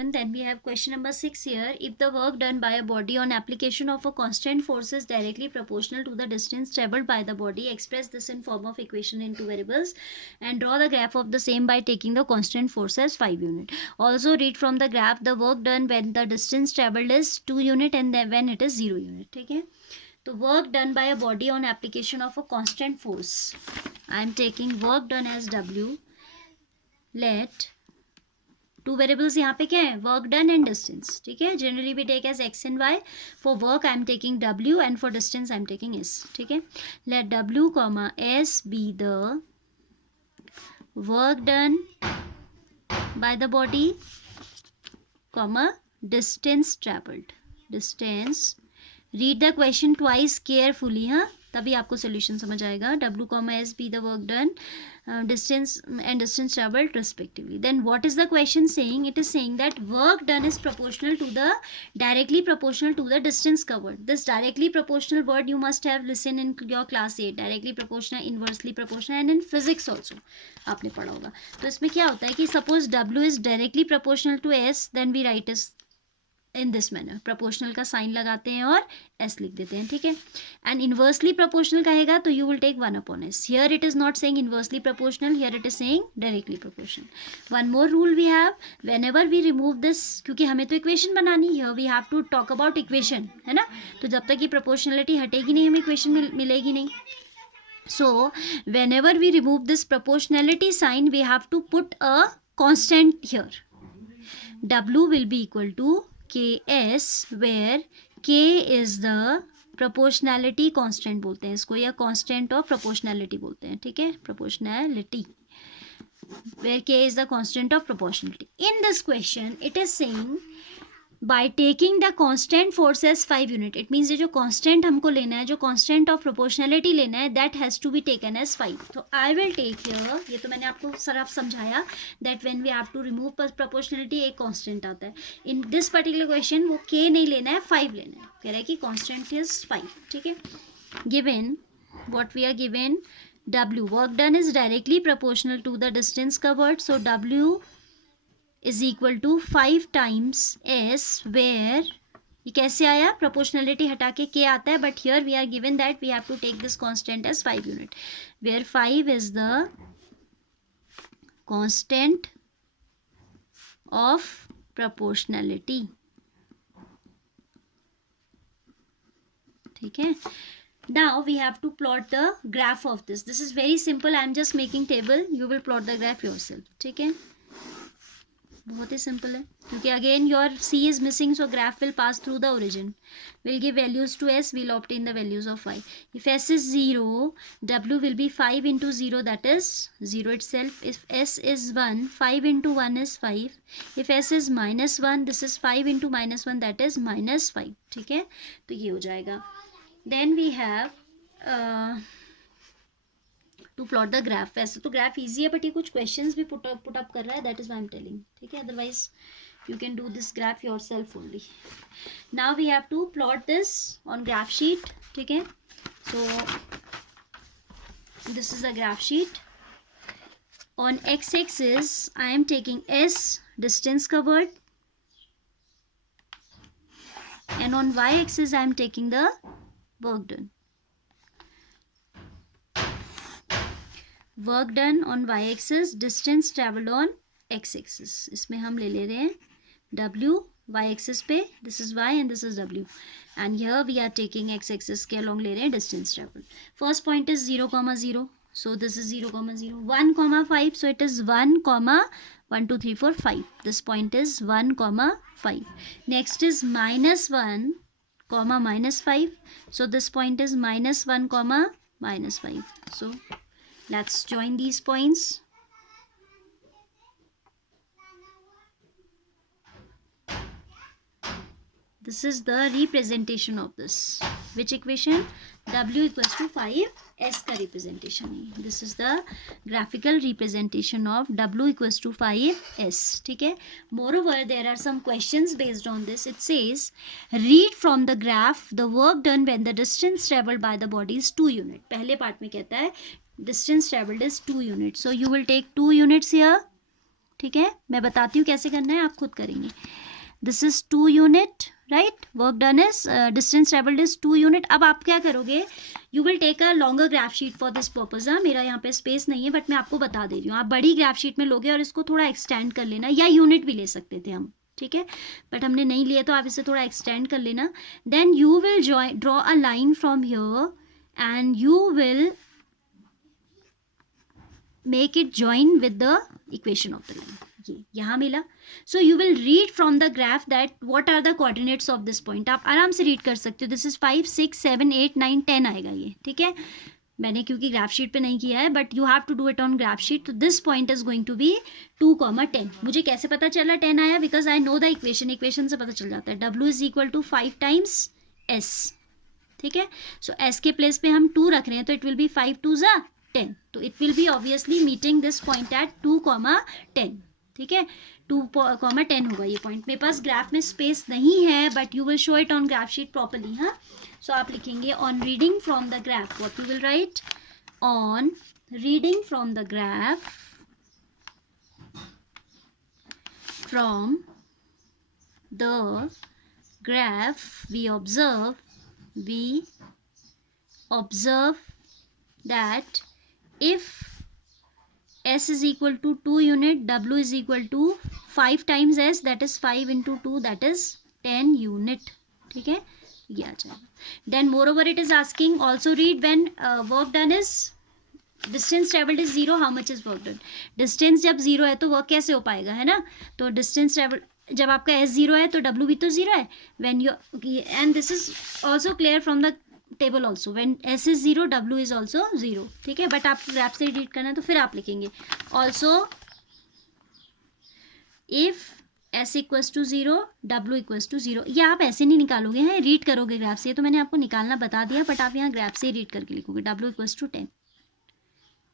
children. Then we have question number 6 here. If the work done by a body on application of a constant force is directly proportional to the distance traveled by the body, express this in form of equation in two variables and draw the graph of the same by taking the constant force as 5 unit. Also read from the graph the work done when the distance traveled is 2 unit and then when it is 0 unit. ठीक है, तो work done by a body on application of a constant force. I am taking work done as W. Let two variables यहाँ पे क्या है, work done and distance. ठीक है, generally we take as x and y. For work I am taking W and for distance I am taking S. ठीक है, let W comma S be the work done by the body comma distance travelled. Distance, read the question twice carefully, हाँ, तभी आपको solution समझ आएगा. W comma S be the work done, distance and distance traveled respectively. Then what is the question saying? It is saying that work done is proportional to the, directly proportional to the distance covered. This directly proportional word you must have listened in your class 8. Directly proportional, inversely proportional and in physics also आपने पढ़ा होगा. तो इसमें क्या होता है कि suppose W is directly proportional to S, then we write is in this manner. Proportional का साइन लगाते हैं और एस लिख देते हैं. ठीक है, एंड इन्वर्सली प्रोपोर्शनल कहेगा तो you will take 1 upon S. Here it is not saying inversely proportional, here it is saying directly proportional. One more rule we have, whenever we remove this, क्योंकि हमें तो equation बनानी है, here we have to talk about equation, है ना. तो जब तक ये प्रोपोर्शनलिटी हटेगी नहीं हमें इक्वेशन मिलेगी नहीं. So whenever we remove this proportionality sign, we have to put a constant here. W will be equal to Ks, where K is the proportionality constant बोलते हैं इसको, या constant of proportionality बोलते हैं. ठीक है, proportionality, where K is the constant of proportionality. In this question, it is saying by taking the constant force as 5 unit. It means ये जो constant हमको लेना है, जो constant of proportionality लेना है, that has to be taken as 5. तो I will take here, ये तो मैंने आपको सरफ समझाया, that when we have to remove proportionality एक constant आता है. In this particular question वो K नहीं लेना है, 5 लेना है. कह रहा है कि constant is 5. ठीक है, given what we are given, W work done is directly proportional to the distance covered. So W is equal to 5 times S, where ये कैसे आया, proportionality हटा के K आता है, but here we are given that we have to take this constant as 5 unit, where 5 is the constant of proportionality. ठीक है, now we have to plot the graph of this. This is very simple, I am just making table, you will plot the graph yourself. ठीक है, बहुत ही simple है, क्योंकि again your C is missing, so graph will pass through the origin. We'll give values to S, we'll obtain the values of Y. If S is 0, W will be 5 into 0, that is 0 itself. If S is 1, 5 into 1 is 5. If S is minus 1, this is 5 into minus 1, that is minus 5. ठीक है, तो ये हो जाएगा. Then we have to plot the graph. वैसे तो graph easy है, but ये कुछ क्वेश्चंस भी पुट अप कर रहा है, that is why I am telling. ठीक है, otherwise you can do this graph yourself only. Now we have to plot this on graph sheet. ठीक है, so this is a graph sheet. On x axis I am taking S, distance covered, and on y axis I am taking the work done. Work done on y axis, distance travelled on x axis. इसमें हम ले रहे हैं W y axis पे, this is Y and this is W, and here we are taking x axis के along ले रहे हैं distance travelled. First point is 0,0, so this is 0,0. 1,5, so it is 1, 2, 3, 4, 5. This point is 1,5. Next is -1, -5, so this point is -1, -5. So let's join these points. This is the representation of this. Which equation? W equals to 5, S का representation. This is the graphical representation of W equals to 5, S. ठीक है. Moreover, there are some questions based on this. It says, read from the graph the work done when the distance traveled by the body is 2 unit. पहले part में कहता है distance traveled is 2 units. So you will take 2 units here. ठीक है, मैं बताती हूँ कैसे करना है, आप खुद करेंगे. This is 2 unit, right. Work done is distance travelled is 2 unit. अब आप क्या करोगे, you will take a longer graph sheet for this purpose. हाँ, मेरा यहाँ पे स्पेस नहीं है, बट मैं आपको बता दे रही हूँ. आप बड़ी ग्राफ शीट में लोगे और इसको थोड़ा एक्सटेंड कर लेना, या यूनिट भी ले सकते थे हम, ठीक है, बट हमने नहीं लिया, तो आप इसे थोड़ा एक्सटेंड कर लेना. Then you will draw a line from here and you will make it join with the equation of the line. ये यहाँ मिला. So you will read from the graph that what are the coordinates of this point. आप आराम से read कर सकते हो. This is 5, 6, 7, 8, 9, 10 आएगा ये, ठीक है. मैंने क्योंकि ग्राफ शीट पे नहीं किया है, but you have to do it on graph sheet. तो this point is going to be 2, 10. मुझे कैसे पता चला 10 आया, because I know the equation. Equation से पता चल जाता है. W is equal to 5 times S, ठीक है. सो S के प्लेस पे हम 2 रख रहे हैं, तो इट विल बी 5 2 ज़ा 10. तो it will be obviously meeting this point at 2, 10, ठीक है. 2, 10 होगा ये पॉइंट. मेरे पास ग्राफ में स्पेस नहीं है, but you will show it on graph sheet properly. हाँ, सो आप लिखेंगे on reading from the graph. What you will right, on reading from the graph, from the graph we observe that if S is equal to 2 unit, W is equal to 5 times S, that is 5 into 2, that is 10 unit. ठीक है, ये आ जाएगा. Then moreover it is asking also read when work done is distance travelled is 0, how much is work done. Distance जब 0 है तो work कैसे हो पाएगा, है ना. तो डिस्टेंस ट्रेवल्ड जब आपका S 0 है तो W भी तो 0 है. When you, and this is also clear from the table also, when S is 0 W is also 0, ठीक है. बट आप ग्राफ से रीड करना है तो फिर आप लिखेंगे also if S equals to 0 W equals to 0. ये आप ऐसे नहीं निकालोगे, हैं, रीड करोगे ग्राफ से. तो मैंने आपको निकालना बता दिया, बट आप यहाँ ग्राफ से रीड करके लिखोगे W इक्वल्स टू 10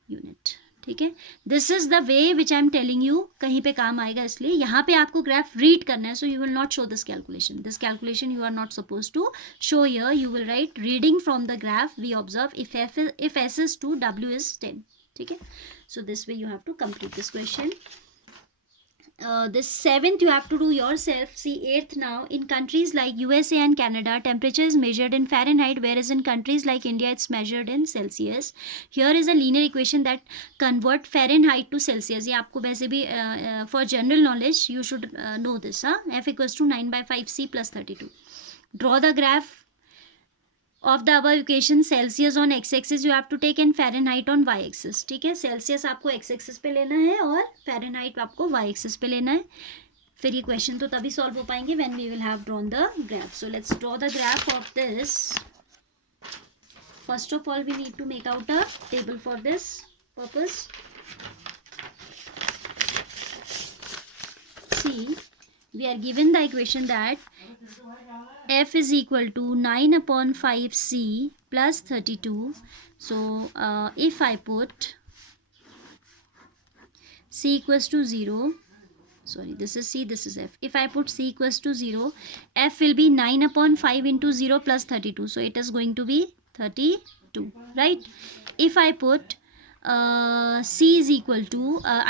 यूनिट, ठीक है. This is the way which I am telling you. कहीं पे काम आएगा, इसलिए यहाँ पे आपको ग्राफ रीड करना है. So you will not show this calculation. This calculation you are not suppose to show here. You will write reading from the graph we observe if S is 2, W is 10, ठीक है. So this way you have to complete this question. This 7th you have to do yourself. See 8th now. In countries like USA and Canada, temperature is measured in Fahrenheit, whereas in countries like India, it's measured in Celsius. Here is a linear equation that convert Fahrenheit to Celsius. ये आपको वैसे भी for general knowledge you should know this. F equals to 9/5C plus 32. Draw the graph of the above equation. Celsius on x-axis you have to take and Fahrenheit on y-axis, ठीक है. Celsius आपको x-axis पे लेना है और Fahrenheit आपको y-axis पे लेना है. फिर ये क्वेश्चन तो तभी सॉल्व हो पाएंगे when we will have drawn the graph. So let's draw the graph of this. First of all we need to make out a table for this purpose. See, we are given the equation that F is equal to 9/5C plus 32. So if I put C equals to 0, sorry, this is C, this is F. If I put C equals to 0, F will be 9/5 into 0 plus 32. So it is going to be 32, right? If I put C is equal to,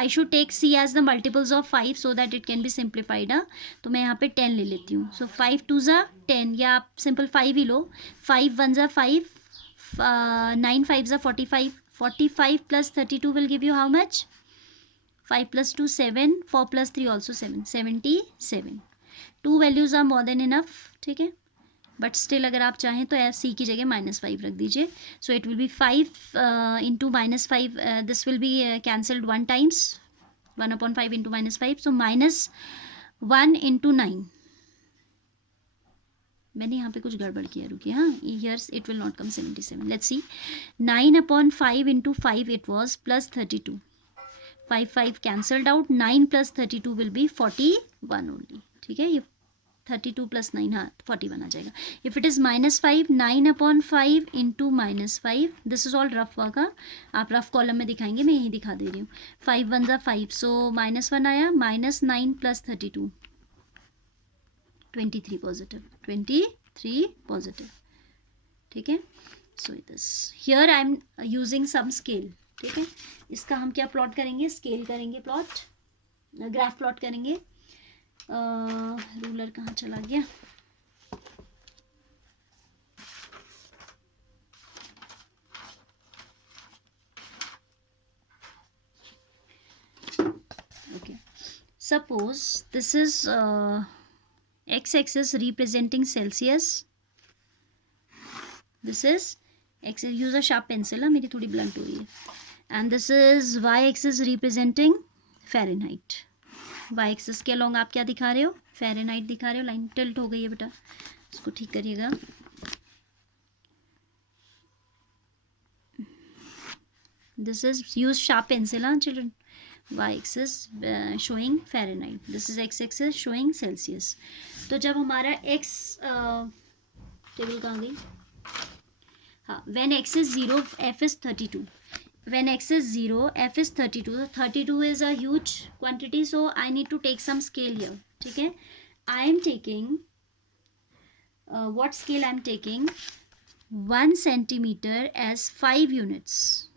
I should take C as the multiples of 5 so that it can be simplified. तो मैं यहाँ पे 10 ले लेती हूँ. So 5 2 ज़ा 10, या आप सिंपल 5 ही लो. 5 1 ज़ा 5, 9 5 ज़ा 45. 45 plus 32 will give you how much? 5 plus 2 7, 4 plus 3 also 7, 77. 2 values are more than enough, ठीक है. बट स्टिल अगर आप चाहें तो C की जगह -5 रख दीजिए. So it will be 5 into -5. This will be cancelled 1 times. 1/5 into -5. So -1 into 9. मैंने यहाँ पे कुछ गड़बड़ किया, रुकिए. हाँ, here's it will not come 77. Let's see. 9/5 into 5 it was plus 32. 5 cancelled out. 9 plus 32 will be 41 only, ठीक है. ये 32 प्लस 9, हाँ 41 आ जाएगा. If it is -5, 9/5 into -5. This is all rough work. आप रफ कॉलम में दिखाएंगे, मैं यही दिखा दे रही हूँ. 5 1 ज़ा 5, सो -1 आया. -9 प्लस 32, 23 पॉजिटिव. 23 पॉजिटिव, ठीक है. So this here I am using some scale, ठीक है. इसका हम क्या प्लॉट करेंगे, स्केल करेंगे प्लॉट. ग्राफ प्लॉट करेंगे. रूलर कहाँ चला गया? Okay. Suppose this is x-axis representing Celsius. This is x. Use a sharp pencil. ना मेरी थोड़ी blunt हो रही है. And this is y-axis representing Fahrenheit. y-axis के along आप क्या दिखा रहे हो? Fahrenheit दिखा रहे हो. लाइन टिल्ट हो गई है बेटा, इसको ठीक करिएगा. This is use sharp pencil, हाँ children. y-axis showing Fahrenheit. This is x-axis showing Celsius. तो जब हमारा x टेबल कहाँ गई? हाँ, when x is 0, f is 32. When x is 0, f is 32. So 32 is a huge quantity, so I need to take some scale here. ठीक है? I am taking what scale I am taking? 1 centimeter as 5 units.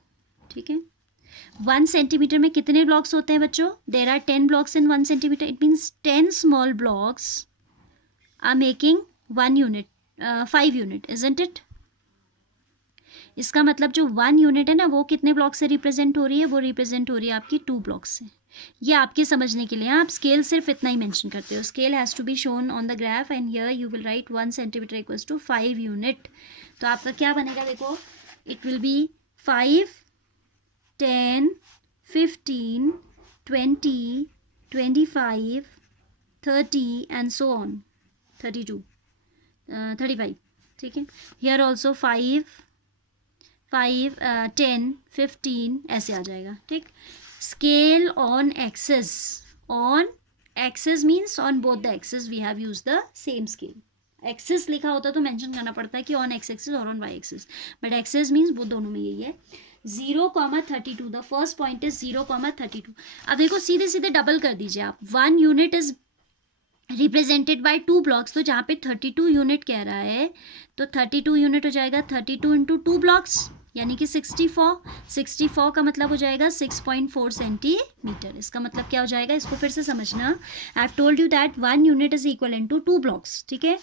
ठीक है? 1 centimeter में कितने blocks होते हैं बच्चों? There are 10 blocks in 1 centimeter. It means 10 small blocks are making 1 unit, 5 unit, isn't it? इसका मतलब जो 1 यूनिट है ना, वो कितने ब्लॉक से रिप्रेजेंट हो रही है? वो रिप्रेजेंट हो रही है आपकी 2 ब्लॉक से. ये आपके समझने के लिए आप स्केल सिर्फ इतना ही मेंशन करते हो. Scale has to be shown on the graph and here you will write 1 centimetre equals to 5 unit. तो आपका क्या बनेगा? देखो, it will be 5, 10, 15, 20, 25, 30 and so on, 32, 35. ठीक है? हियर ऑल्सो 5, 10, 15 ऐसे आ जाएगा. ठीक. Scale on axes. On axes means on both the axes we have use the same scale. Axes लिखा होता तो मेंशन करना पड़ता है कि ऑन एक्स एक्सेस और on y axes, but axes means वो दोनों में यही है. 0,32. The first point is 0,32. अब देखो, सीधे सीधे डबल कर दीजिए आप. 1 unit is represented by 2 blocks. तो जहाँ पे 32 यूनिट कह रहा है तो 32 यूनिट हो जाएगा 32 इंटू 2 ब्लॉक्स, यानी कि 64. 64 का मतलब हो जाएगा 6.4 सेंटीमीटर. इसका मतलब क्या हो जाएगा? इसको फिर से समझना. I have told you that 1 unit is equal to 2 blocks. ठीक है?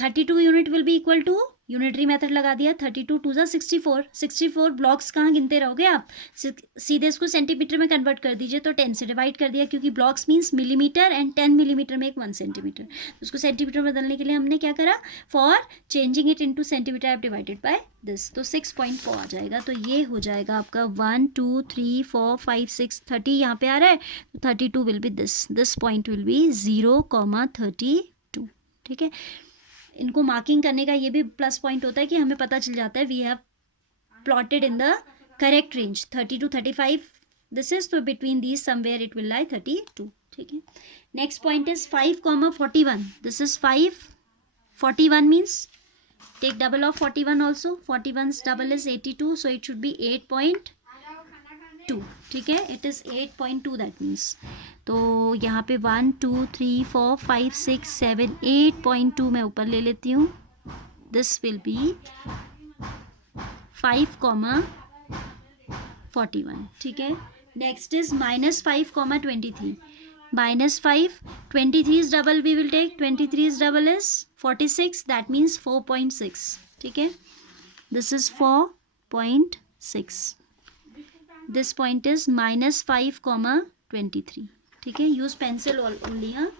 32 unit will be equal to, unitary method लगा दिया, 32 2 जा 64. 64 ब्लॉक्स कहाँ गिनते रहोगे आप? सीधे इसको सेंटीमीटर में कन्वर्ट कर दीजिए. तो 10 से डिवाइड कर दिया, क्योंकि blocks means millimetre and 10 millimetre में एक 1 सेंटीमीटर. उसको सेंटीमीटर में बदलने के लिए हमने क्या करा? For changing it into centimetre I have divided by this. तो 6.4 आ जाएगा. तो ये हो जाएगा आपका 1 2 3 4 5 6 30 यहाँ पे आ रहा है. तो 32 will B this point will be 0,32. ठीक है? इनको मार्किंग करने का ये भी प्लस पॉइंट होता है कि हमें पता चल जाता है we have plotted in the correct range. 30 to 35 this is, तो between these somewhere it will lie 32. ठीक है? Next point is 5,41. This is 5. 41 means take double of 41 also. 41's double is 82, so it should be 8.2. ठीक है? It is 8.2 that means. तो यहाँ पे 1 2 3 4 5 6 7 8.2 मैं ऊपर ले लेती हूँ. This will be 5,41. ठीक है? Next is -5,23. -5, 23's double we will take. 23's double is 46, that means 4.6. ठीक है? This is 4.6. This point is -5,23. ठीक है? Use pencil only. हाँ,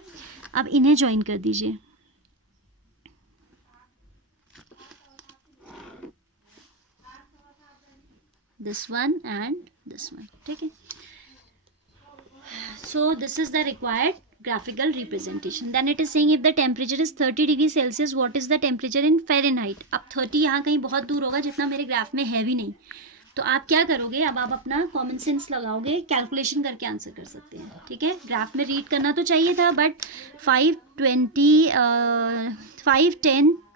अब इन्हें ज्वाइन कर दीजिए. This one and this one. ठीक है? So this is the required graphical representation. Then it is saying if the temperature is 30 degree Celsius, what is the temperature in Fahrenheit? अब 30 यहाँ कहीं बहुत दूर होगा, जितना मेरे ग्राफ में है भी नहीं. तो आप क्या करोगे? अब आप अपना कॉमन सेंस लगाओगे, कैलकुलेशन करके आंसर कर सकते हैं. ठीक है? ग्राफ में रीड करना तो चाहिए था, बट 5, 10,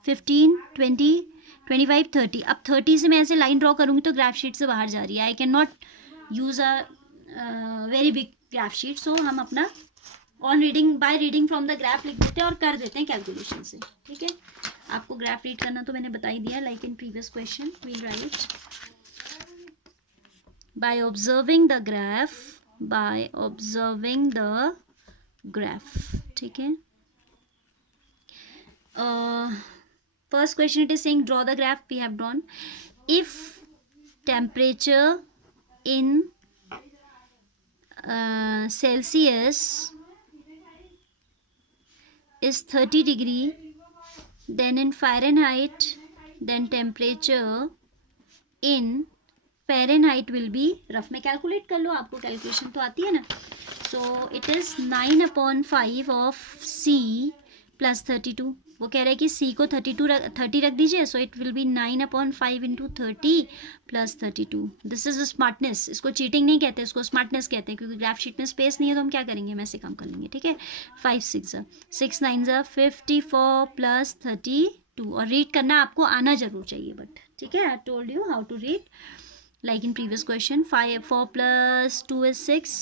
15, 20, 25, 30. अब 30 से मैं ऐसे लाइन ड्रॉ करूँगी तो ग्राफ शीट से बाहर जा रही है. I can not use a very big graph sheet. So हम अपना on reading, by reading from the graph लिख देते हैं और कर देते हैं कैलकुलेशन से. ठीक है? आपको ग्राफ रीड करना तो मैंने बता ही दिया. Like in previous question we write, by observing the graph by observing the graph. ठीक है. First question, it is saying draw the graph. We have drawn. If temperature in Celsius is 30 degree, then in Fahrenheit, then temperature in Fahrenheit will be, rough में calculate कर लो, आपको calculation तो आती है ना. So it is 9/5 of C plus 32. वो कह रहा है कि C को 30 रख दीजिए. So it will B 9/5 into 30 plus 32. This is smartness. इसको चीटिंग नहीं कहते, इसको स्मार्टनेस कहते हैं, क्योंकि ग्राफ शीट में स्पेस नहीं है तो हम क्या करेंगे, हम ऐसे काम कर लेंगे. ठीक है. 5 6 6 9 54 प्लस 32. और रीड करना आपको आना जरूर चाहिए. बट ठीक है, I told you how to read. Like in previous question, 4 plus 2 is 6,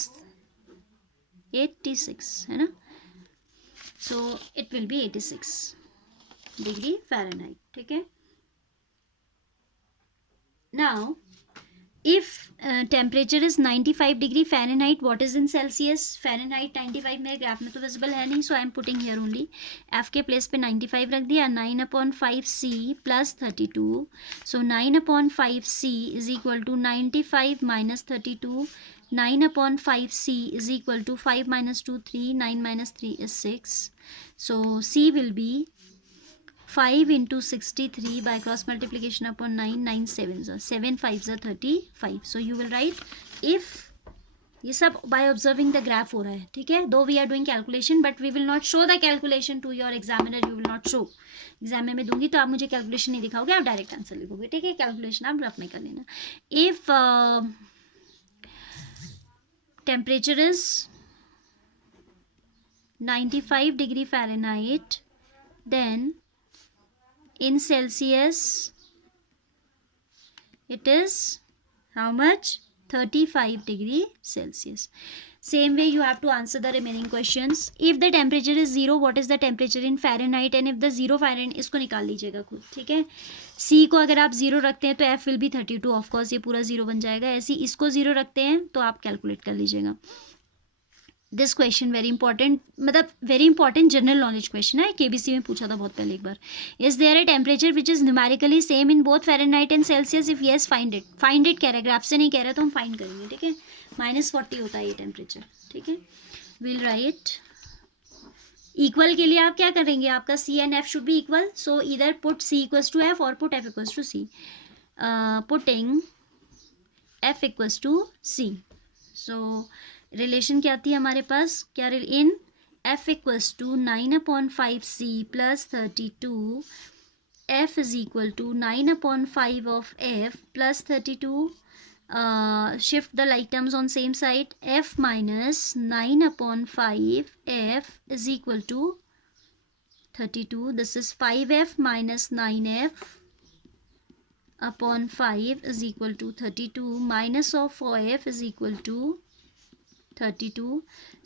86 है ना. So it will be 86 degree Fahrenheit. ठीक है. Now if temperature is 95 degree Fahrenheit, what is in Celsius? Fahrenheit 95 मेरे ग्राफ में तो visible है नहीं, so I am putting here only. F के प्लेस पे 95 रख दिया. 9/5 C plus 32. So 9/5 C is equal to 95 minus 32. 9/5 C is equal to 5 minus 2 3. 9 minus 3 is 6. So C will be 5 into 63 by cross multiplication upon 9. 9 7s are 7 5s are 35. So you will write if, ये सब by observing the graph हो रहा है. ठीक है. Though we are doing calculation, but we will not show the calculation to your examiner. You will not show. Exam में मैं दूंगी तो आप मुझे कैलकुलेशन नहीं दिखाओगे, आप डायरेक्ट आंसर लिखोगे. ठीक है. कैलकुलेशन आप रफ में कर लेना. If temperature is 95 degree Fahrenheit, then in Celsius it is how much? 35 degree Celsius. Same way you have to answer the remaining questions. If the temperature is 0, what is the temperature in Fahrenheit? And if the 0 Fahrenheit, इसको निकाल लीजिएगा खुद. ठीक है. C को अगर आप 0 रखते हैं तो F will be 32. Of course ये पूरा 0 बन जाएगा. ऐसे ही इसको 0 रखते हैं तो आप कैलकुलेट कर लीजिएगा. दिस क्वेश्चन वेरी इंपॉर्टेंट, मतलब very important general knowledge question है. केबीसी में पूछा था बहुत पहले एक बार. Is there a temperature which is numerically same in both Fahrenheit and Celsius? If yes find it. Find it कह रहा है, ग्राफ से नहीं कह रहा है, तो हम फाइंड करेंगे. ठीक है. -40 होता है ये टेम्परेचर. ठीक है. विल राइट इक्वल के लिए आप क्या करेंगे, आपका C and F should be equal. So इधर put C equals to F और put F equals to C. Putting F equals to C. So relation क्या आती है हमारे पास, क्या इन F equals to 9/5 C plus 32. F is equal to 9/5 of F plus 32. Shift the like terms on same side. F minus 9/5 F is equal to 32. This is 5F minus 9F upon 5 is equal to 32. Minus of 4F is equal to 32.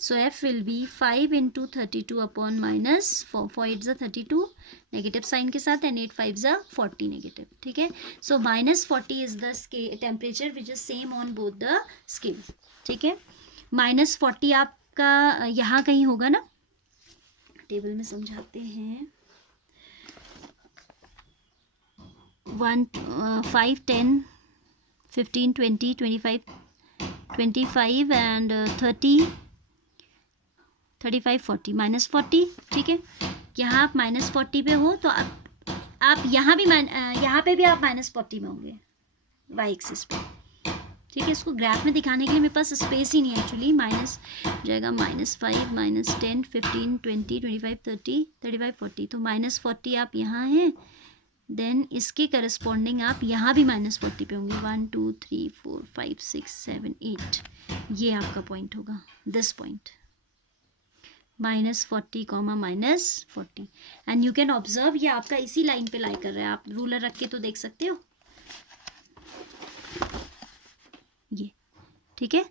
So F will be 5 into 32 upon minus 4. 4 8s are 32 negative sign के साथ, and 8 5s are 40 negative. ठीक है. सो -40 is the temperature which is same on both the scale. ठीक है. -40 आपका यहाँ कहीं होगा ना, टेबल में समझाते हैं. 1 5 10 15 20 25 एंड 30 35 40 -40. ठीक है. यहाँ आप -40 पे हो तो आप यहाँ भी यहाँ पे भी आप -40 में होंगे वाई एक्सिस पे. ठीक है. इसको ग्राफ में दिखाने के लिए मेरे पास स्पेस ही नहीं है एक्चुअली. माइनस जाएगा -5 -10 15 20 25 30 35 40. तो -40 आप यहाँ हैं, देन इसके करस्पॉन्डिंग आप यहाँ भी -40 पे होंगे. 1 2 3 4 5 6 7 8. ये आपका पॉइंट होगा, this point. -40 -40. And you can observe ये आपका इसी लाइन पे लाई कर रहा है. आप रूलर रख के तो देख सकते हो ये. ठीक है.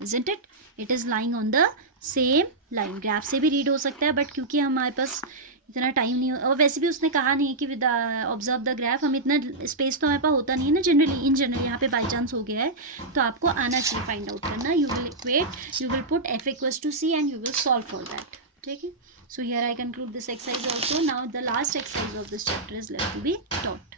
Isn't it? It is lying on the same line. Graph से भी रीड हो सकता है, बट क्योंकि हमारे पास इतना टाइम नहीं, और वैसे भी उसने कहा नहीं कि विद ऑब्जर्व द ग्राफ, हम इतना स्पेस तो हमारे पास होता नहीं है ना जनरली, इन जनरल यहाँ पे बाई चांस हो गया है, तो आपको आना चाहिए फाइंड आउट करना. You will equate, you will put f equals to c and you will solve for that. ठीक है. So here I conclude this exercise also. Now the last exercise of this chapter is left to be taught.